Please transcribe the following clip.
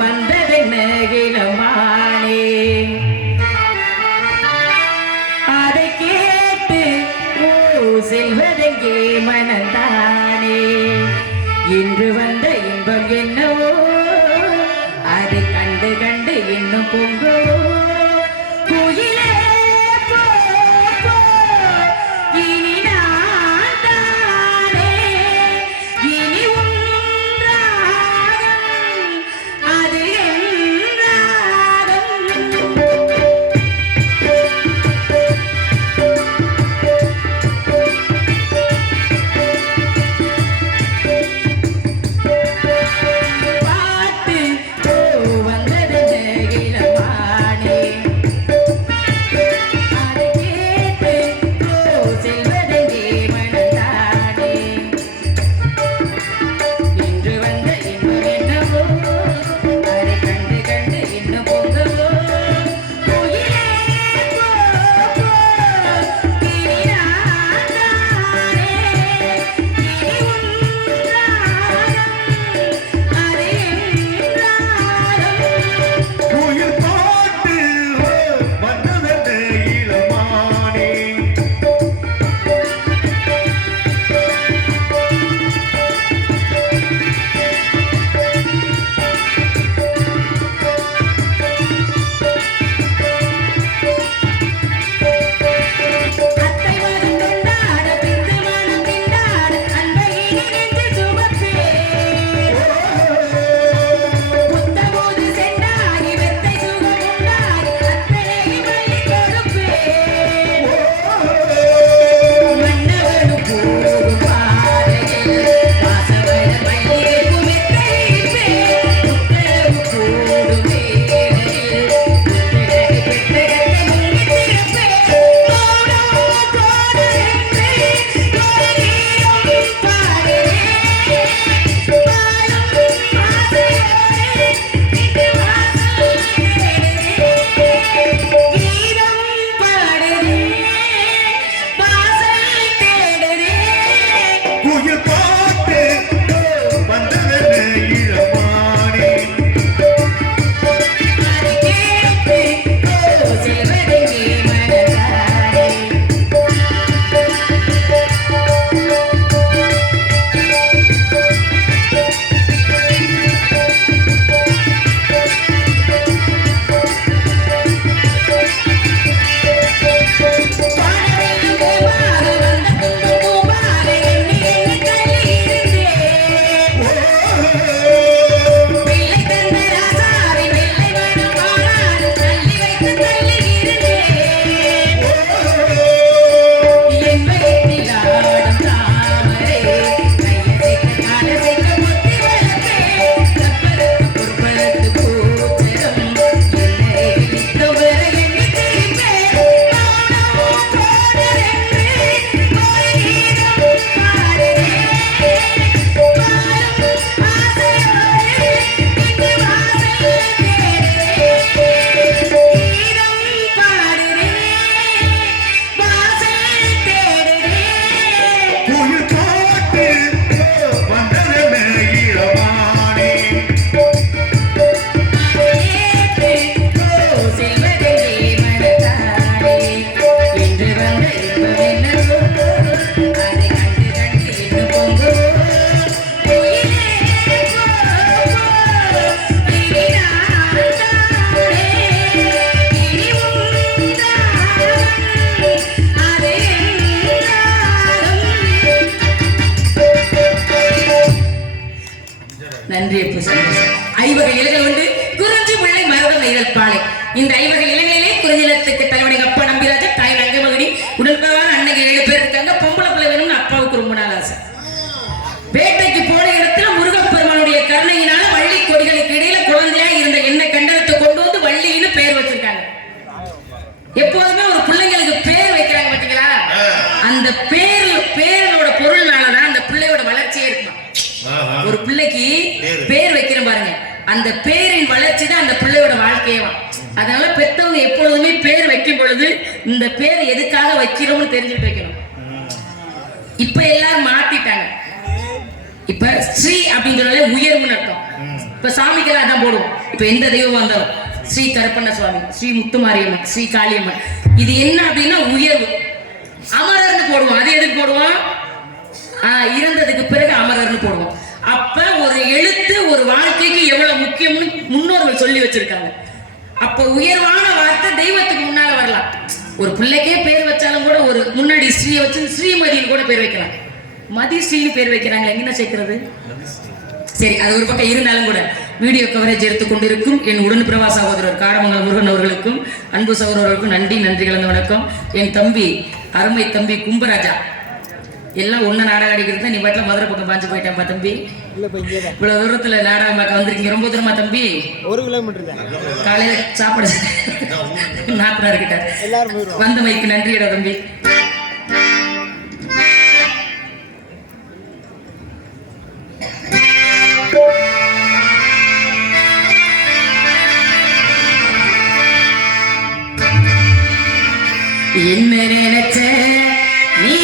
வந்ததென்ன இளமானே அதை கேட்டு செல்வதெங்கே மனந்தானே இன்று வந்த இன்பம் என்னவோ அதை கண்டு கண்டு இன்னும் பொங்கவோ குயிலே இனி நான் தானே இனி அது நன்றி. ஐவகை இலைகள் உண்டு குறிஞ்சி முல்லை மருதம் நெய்தல் பாலை. இந்த ஐவகை இலைகளிலே குறிஞ்சிலத்துக்கு தலைவனுக்கு அப்பா நம்பிராஜா, தாய் ரங்கமகனி, உடல்பவான் அன்னைக்கு 7 பேர் இருக்காங்க. பொம்பளை பிள்ளை வேணும்னு அப்பாவுக்கு ரொம்ப நாள் ஆசை. வேட்டைக்கு போன இடத்துல முருகப்பெருமானுடைய கருணையினால வள்ளி கொடிகளுக்கு இடையில குழந்தையா இருந்த என்ன கண்டனத்தை கொண்டு வந்து வள்ளின்னு பேர் வச்சிருக்காங்க. எப்போதுமே ஒரு பிள்ளைங்களுக்கு பேர் வைக்கிறாங்க பாத்தீங்களா, அந்த பேரோட பொருள்னாலதான் அந்த பிள்ளையோட வளர்ச்சியே இருக்கும். ஒரு பிள்ளைக்கு பேர் வைக்கிறோம் பாருங்க, அந்த பேரின் வளர்ச்சி தான் அந்த பிள்ளையோட வாழ்க்கையவா. அதனால பெத்தவங்க எப்பொழுதுமே பேர் வைக்கும் பொழுது இந்த பேர் எதுக்காக வைக்கிறோம்னு தெரிஞ்சுட்டு வைக்கணும். இப்ப எல்லாரும் மாத்திட்டாங்க. இப்ப ஸ்ரீ அப்படிங்கறத உயர்வுன்னு அர்த்தம். இப்ப சாமிக்கெல்லாம் அதான் போடுவோம். இப்ப எந்த தெய்வம் வந்தாலும் ஸ்ரீ கருப்பண்ண சுவாமி, ஸ்ரீ முத்துமாரியம்மன், ஸ்ரீ காளியம்மன், இது என்ன அப்படின்னா உயர்வு. அமரர்னு போடுவோம். அது எதுக்கு போடுவோம்? இறந்ததுக்கு பிறகு அமரர்னு போடுவோம். அப்ப ஒரு எழுத்து ஒரு வாழ்க்கைக்கு எவ்வளவு முக்கியம்னு முன்னோர்கள் சொல்லி வச்சிருக்காங்க. அப்ப உயர்வான வார்த்தை தெய்வத்துக்கு முன்னால வரலாம். ஒரு பிள்ளைக்கே பேர் வச்சாலும் கூட ஒரு முன்னாடி ஸ்ரீயை வச்சு ஸ்ரீமதினு கூட பேர் வைக்கலாம். மதி ஸ்ரீன்னு பேர் வைக்கிறாங்க, எங்க சேர்க்கிறது? சரி, அது ஒரு பக்கம் இருந்தாலும் கூட வீடியோ கவரேஜ் எடுத்துக்கொண்டிருக்கும் என் உடன்பிரவா சகோதரர் காடமங்கலம் முருகன் அவர்களுக்கும் அன்பு சகோதரர்களுக்கும் நன்றி கலந்த வணக்கம். என் தம்பி அருமை தம்பி கும்பராஜா எல்லாம் ஒன்னு நாடகம் அடிக்கிறது. நீ பாட்டில் மதுரை பக்கம் பாஞ்சு போயிட்டேன்ப்பா தம்பி. இவ்வளவு தூரத்துல நாடகம் பார்க்க வந்திருக்கீங்க. ரொம்ப தூரமா தம்பி? 1 கிலோமீட்டர். காலையில சாப்பாடு நாற்பது கிட்ட வந்த மைக்கு நன்றிடா தம்பி. என்ன நினைச்ச நீ